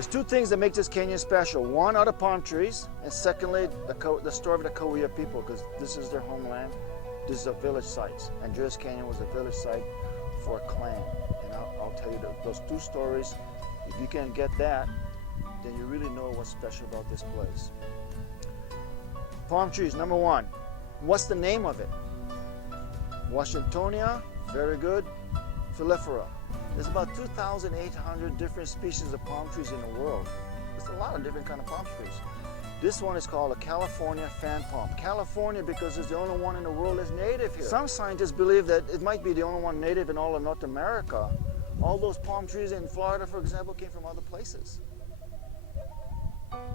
There's two things that make this canyon special. One are the palm trees, and secondly, the story of the Cahuilla people, because this is their homeland. This is a village site. Andreas Canyon was a village site for a clan. And I'll tell you those two stories. If you can get that, then you really know what's special about this place. Palm trees, number one. What's the name of it? Washingtonia, very good. Filifera. There's about 2,800 different species of palm trees in the world. There's a lot of different kind of palm trees. This one is called a California fan palm. California because it's the only one in the world that's native here. Some scientists believe that it might be the only one native in all of North America. All those palm trees in Florida, for example, came from other places.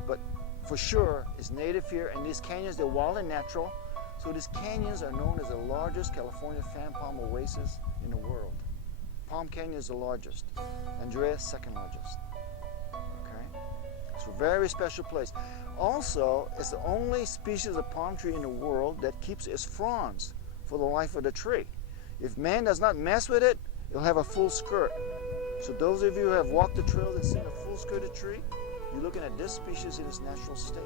But for sure, it's native here, and these canyons, they're wild and natural. So these canyons are known as the largest California fan palm oasis in the world. Palm Canyon is the largest. Andreas, second largest. Okay? It's a very special place. Also, it's the only species of palm tree in the world that keeps its fronds for the life of the tree. If man does not mess with it, it'll have a full skirt. So those of you who have walked the trails and seen a full skirted tree, you're looking at this species in its natural state.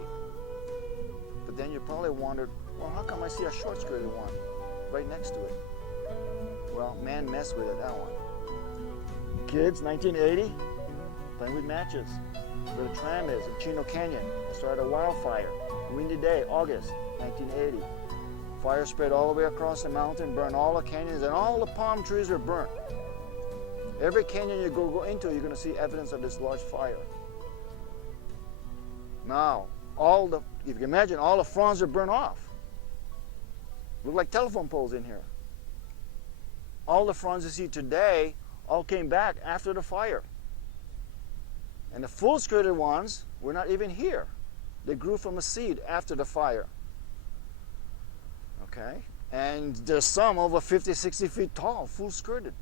But then you probably wondered, well, how come I see a short skirted one right next to it? Well, man messed with it, that one. Kids, 1980, playing with matches. Where the tram is in Chino Canyon. I started a wildfire. Windy day, August 1980. Fire spread all the way across the mountain, burned all the canyons, and all the palm trees were burnt. Every canyon you go into, you're going to see evidence of this large fire. Now, if you can imagine, all the fronds are burnt off. Look like telephone poles in here. All the fronds you see today all came back after the fire. And the full-skirted ones were not even here. They grew from a seed after the fire. Okay? And there's some over 50, 60 feet tall, full-skirted.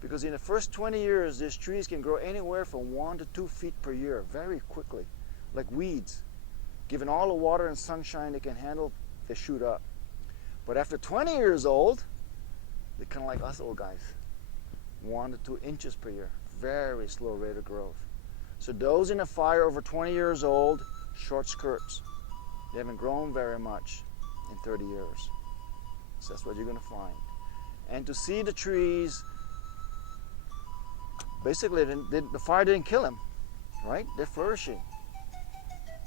Because in the first 20 years, these trees can grow anywhere from 1 to 2 feet per year, very quickly, like weeds. Given all the water and sunshine they can handle, they shoot up. But after 20 years old, they're kind of like us old guys. 1 to 2 inches per year. Very slow rate of growth. So those in the fire over 20 years old, short skirts. They haven't grown very much in 30 years. So that's what you're going to find. And to see the trees, basically the fire didn't kill them, right? They're flourishing.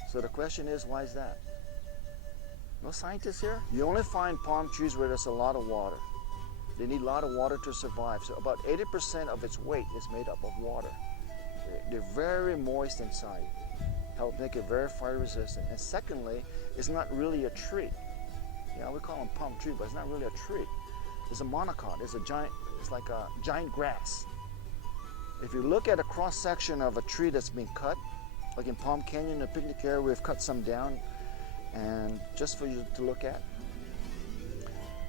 So the question is, why is that? No scientists here? You only find palm trees where there's a lot of water. They need a lot of water to survive. So about 80% of its weight is made up of water. They're very moist inside. Help make it very fire resistant. And secondly, it's not really a tree. Yeah, we call them palm tree, but it's not really a tree. It's a monocot. It's like a giant grass. If you look at a cross section of a tree that's been cut, like in Palm Canyon, the picnic area, we've cut some down, and just for you to look at.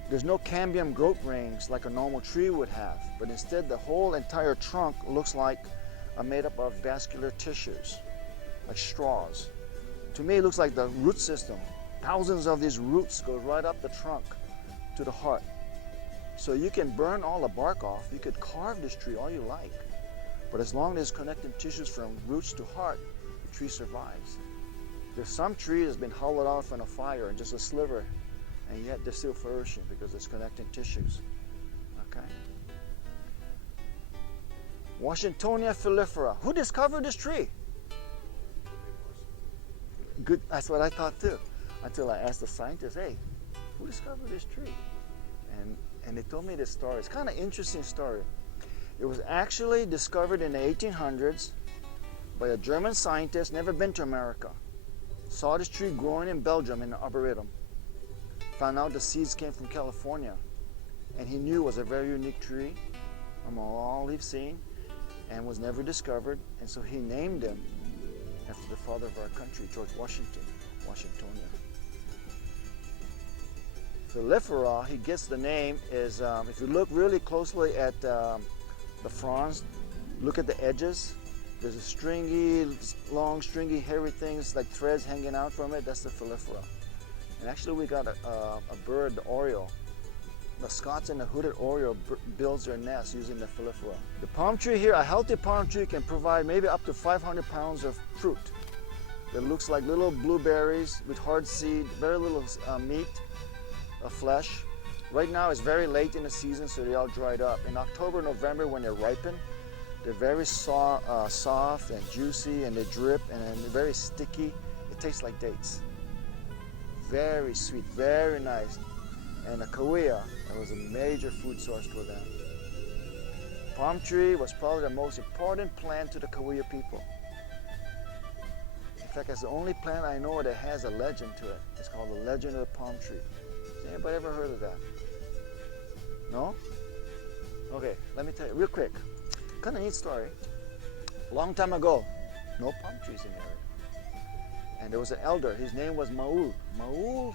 There's no cambium growth rings like a normal tree would have, but instead the whole entire trunk looks like made up of vascular tissues, like straws. To me, it looks like the root system. Thousands of these roots go right up the trunk to the heart. So you can burn all the bark off. You could carve this tree all you like. But as long as connecting tissues from roots to heart, the tree survives. There's some tree that's been hollowed out from a fire and just a sliver, and yet they're still flourishing because it's connecting tissues. Okay? Washingtonia filifera. Who discovered this tree? Good. That's what I thought too. Until I asked the scientists, hey, who discovered this tree? And they told me this story. It's kind of interesting story. It was actually discovered in the 1800s by a German scientist, never been to America. Saw this tree growing in Belgium in the Arboretum. Found out the seeds came from California. And he knew it was a very unique tree among all he've seen and was never discovered. And so he named him after the father of our country, George Washington, Washingtonia. Filifera, he gets the name, is if you look really closely at the fronds, look at the edges. There's a stringy, long, stringy, hairy things like threads hanging out from it. That's the filifera. And actually, we got a bird, the oriole. The Scots and the hooded oriole builds their nest using the filifera. The palm tree here, a healthy palm tree can provide maybe up to 500 pounds of fruit. It looks like little blueberries with hard seed, very little meat. Flesh. Right now it's very late in the season, so they all dried up. In October, November, when they ripen, they're very soft and juicy, and they drip, and they're very sticky. It tastes like dates. Very sweet, very nice. And the kawia, that was a major food source for them. Palm tree was probably the most important plant to the Kawia people. In fact, it's the only plant I know that has a legend to it. It's called the Legend of the Palm Tree. Has anybody ever heard of that? No? Okay, let me tell you real quick. Kind of neat story. Long time ago, no palm trees in the area. And there was an elder, his name was Maul. Maul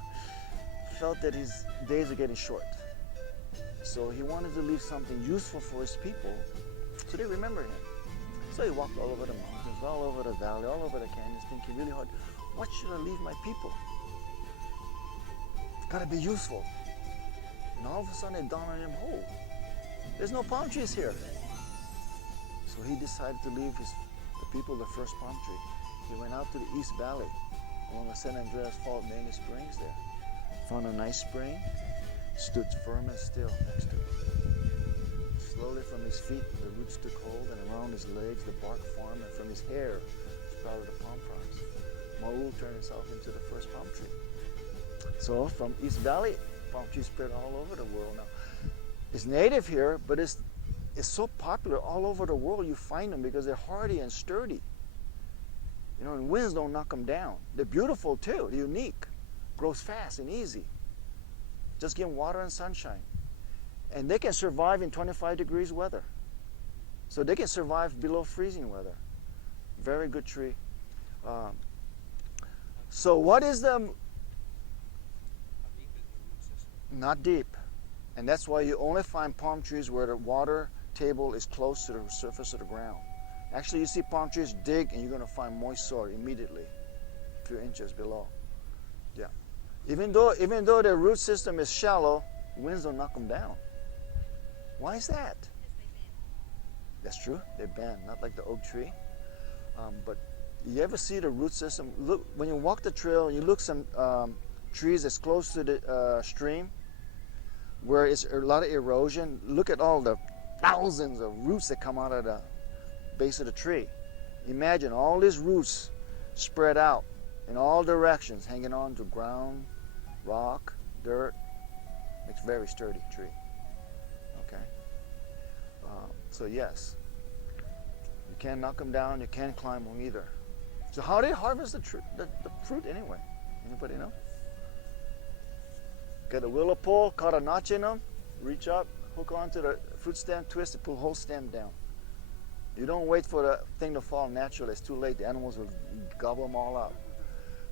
felt that his days are getting short. So he wanted to leave something useful for his people so they remember him. So he walked all over the mountains, all over the valley, all over the canyons, thinking really hard, what should I leave my people? Gotta be useful. And all of a sudden it dawned on him, oh, there's no palm trees here. So he decided to leave the people the first palm tree. He went out to the East Valley along the San Andreas Fault, many springs there. Found a nice spring, stood firm and still next to it. Slowly from his feet, the roots took hold, and around his legs, the bark formed, and from his hair sprouted the palm fronds. Maul turned himself into the first palm tree. So from East Valley, palm trees spread all over the world now. It's native here, but it's so popular all over the world. You find them because they're hardy and sturdy. You know, and winds don't knock them down. They're beautiful too, they're unique. Grows fast and easy. Just give them water and sunshine. And they can survive in 25 degrees weather. So they can survive below freezing weather. Very good tree. So what is the... Not deep. And that's why you only find palm trees where the water table is close to the surface of the ground. Actually, you see palm trees dig and you're going to find moist soil immediately, a few inches below. Yeah. Even though the root system is shallow, winds don't knock them down. Why is that? That's true. They bend, not like the oak tree. But you ever see the root system? Look, when you walk the trail, you look some trees that's close to the stream, where it's a lot of erosion. Look at all the thousands of roots that come out of the base of the tree. Imagine all these roots spread out in all directions, hanging on to ground, rock, dirt. It's a very sturdy tree. Okay. So yes, you can't knock them down. You can't climb them either. So how do they harvest the fruit anyway? Anybody know? Get a willow pole, cut a notch in them, reach up, hook onto the fruit stem, twist it, pull the whole stem down. You don't wait for the thing to fall naturally. It's too late. The animals will gobble them all up.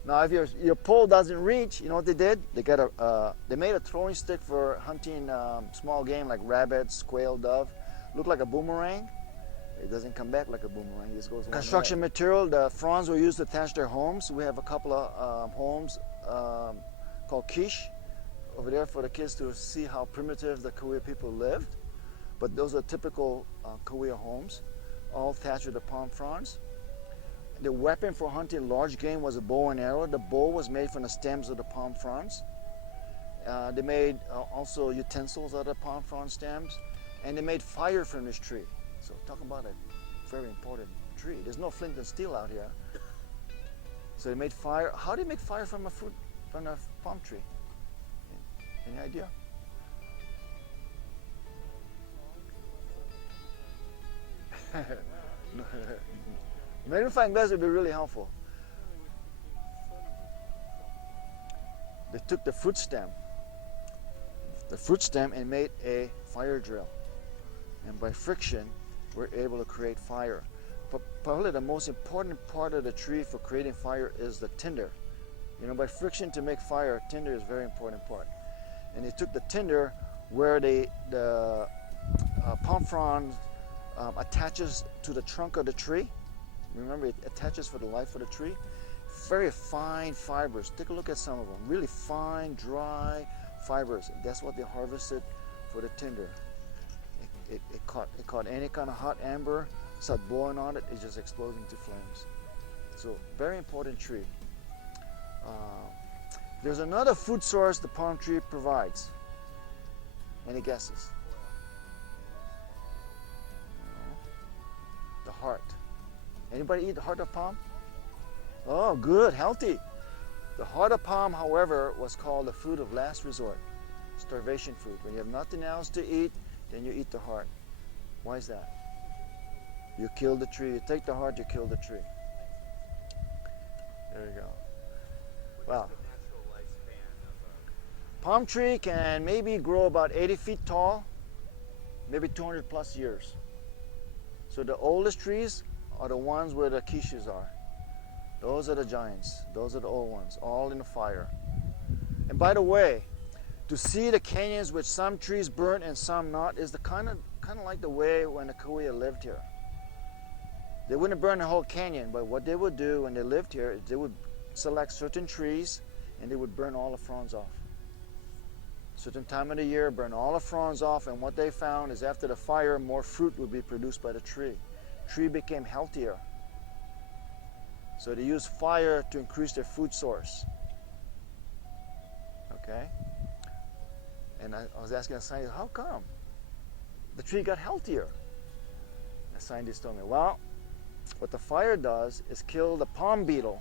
Now, if your pole doesn't reach, you know what they did? They made a throwing stick for hunting small game like rabbits, quail, dove. Looked like a boomerang. It doesn't come back like a boomerang. It just goes one construction way. Material. The fronds were used to attach their homes. We have a couple of homes called quiche over there for the kids to see how primitive the Cahuilla people lived. But those are typical Cahuilla homes, all thatched with the palm fronds. The weapon for hunting large game was a bow and arrow. The bow was made from the stems of the palm fronds. They made also utensils out of the palm frond stems, and they made fire from this tree. So talk about a very important tree. There's no flint and steel out here. So they made fire. How do you make fire from a palm tree? Any idea? Magnifying glass would be really helpful. They took the fruit stem and made a fire drill. And by friction, we're able to create fire. But probably the most important part of the tree for creating fire is the tinder. You know, by friction to make fire, tinder is a very important part. And they took the tinder where the palm frond attaches to the trunk of the tree. Remember, it attaches for the life of the tree. Very fine fibers. Take a look at some of them. Really fine, dry fibers. That's what they harvested for the tinder. It caught any kind of hot amber, started blowing on it, it just exploded into flames. So, very important tree. There's another food source the palm tree provides. Any guesses? The heart. Anybody eat the heart of palm? Oh, good, healthy. The heart of palm, however, was called the food of last resort. Starvation food. When you have nothing else to eat, then you eat the heart. Why is that? You kill the tree. You take the heart, you kill the tree. There you go. Wow. Palm tree can maybe grow about 80 feet tall, maybe 200 plus years. So the oldest trees are the ones where the quiches are. Those are the giants. Those are the old ones, all in the fire. And by the way, to see the canyons with some trees burnt and some not is the kind of like the way when the Cahuilla lived here. They wouldn't burn the whole canyon, but what they would do when they lived here is they would select certain trees and they would burn all the fronds off. Certain time of the year, burn all the fronds off, and what they found is after the fire, more fruit would be produced by the tree. Tree became healthier. So they used fire to increase their food source. Okay? And I was asking a scientist, how come the tree got healthier? The scientist told me, well, what the fire does is kill the palm beetle.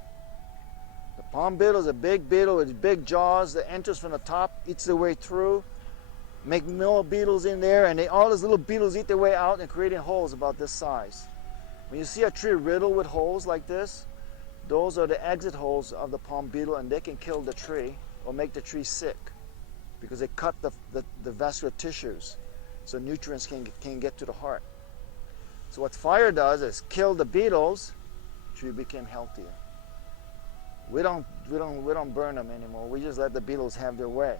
The palm beetle is a big beetle with big jaws that enters from the top, eats their way through, make more beetles in there, and all those little beetles eat their way out and creating holes about this size. When you see a tree riddled with holes like this, those are the exit holes of the palm beetle, and they can kill the tree or make the tree sick because they cut the vascular tissues so nutrients can get to the heart. So what fire does is kill the beetles, the tree became healthier. We don't burn them anymore. We just let the beetles have their way.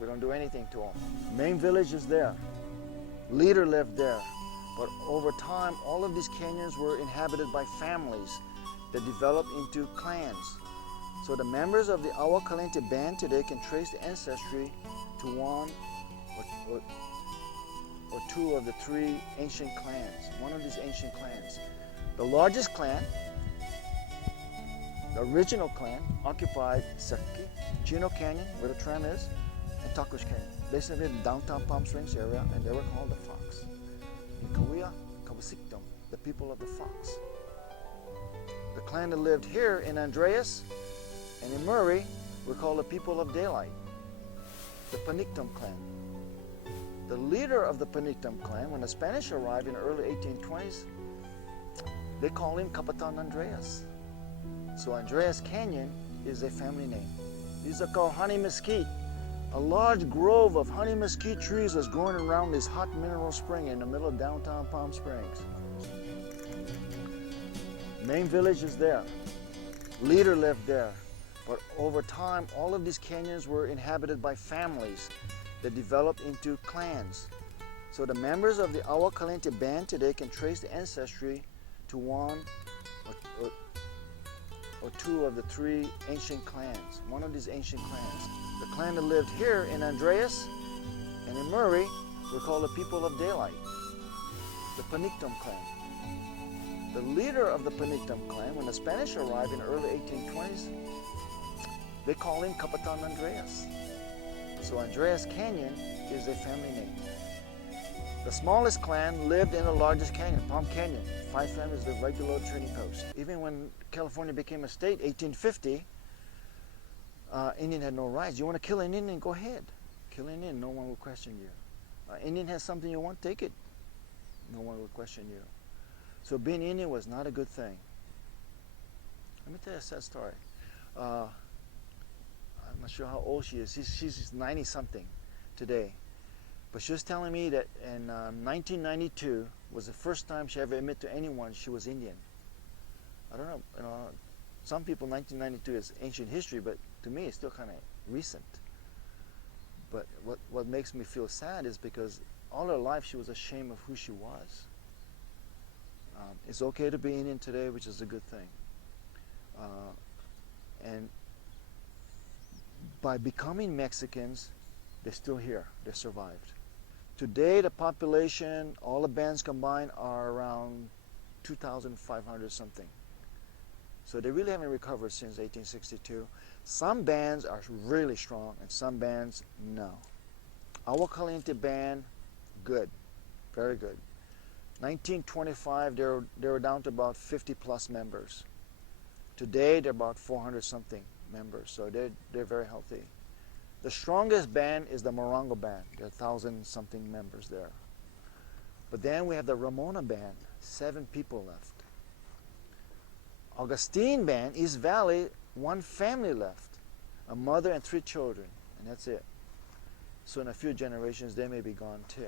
We don't do anything to them. Main village is there. Leader lived there. But over time, all of these canyons were inhabited by families that developed into clans. So the members of the Agua Caliente band today can trace the ancestry to one or two of the three ancient clans, one of these ancient clans. The largest clan, the original clan, occupied Saki, Chino Canyon, where the tram is, and Takush Canyon, basically in the downtown Palm Springs area, and they were called the Fox. In Cahuilla, Kawasiktam, the people of the Fox. The clan that lived here in Andreas and in Murray were called the people of daylight, the Panictum clan. The leader of the Panictum clan, when the Spanish arrived in the early 1820s, they called him Capitan Andreas. So Andreas Canyon is a family name. These are called honey mesquite. A large grove of honey mesquite trees was growing around this hot mineral spring in the middle of downtown Palm Springs. Main village is there. Leader lived there. But over time, all of these canyons were inhabited by families that developed into clans. So the members of the Agua Caliente band today can trace the ancestry to one or two of the three ancient clans, one of these ancient clans. The clan that lived here in Andreas and in Murray were called the People of Daylight, the Panictum clan. The leader of the Panictum clan, when the Spanish arrived in the early 1820s, they call him Capitan Andreas. So Andreas Canyon is a family name. The smallest clan lived in the largest canyon, Palm Canyon. 5 families lived right below the trading post. Even when California became a state, 1850, Indian had no rights. You want to kill an Indian, go ahead. Kill an Indian, no one will question you. Indian has something you want, take it. No one will question you. So being Indian was not a good thing. Let me tell you a sad story. I'm not sure how old she is. She's 90 something today. But she was telling me that in 1992 was the first time she ever admitted to anyone she was Indian. I don't know, some people 1992 is ancient history, but to me it's still kind of recent. But what makes me feel sad is because all her life she was ashamed of who she was. It's okay to be Indian today, which is a good thing. And by becoming Mexicans, they're still here, they survived. Today the population, all the bands combined, are around 2,500 something. So they really haven't recovered since 1862. Some bands are really strong and some bands, no. Agua Caliente band, good, very good. 1925, they were down to about 50 plus members. Today they're about 400 something members, so they're very healthy. The strongest band is the Morongo band. There are 1,000 something members there. But then we have the Ramona band, 7 people left. Augustine band, East Valley, 1 family left, a mother and 3 children, and that's it. So in a few generations they may be gone too.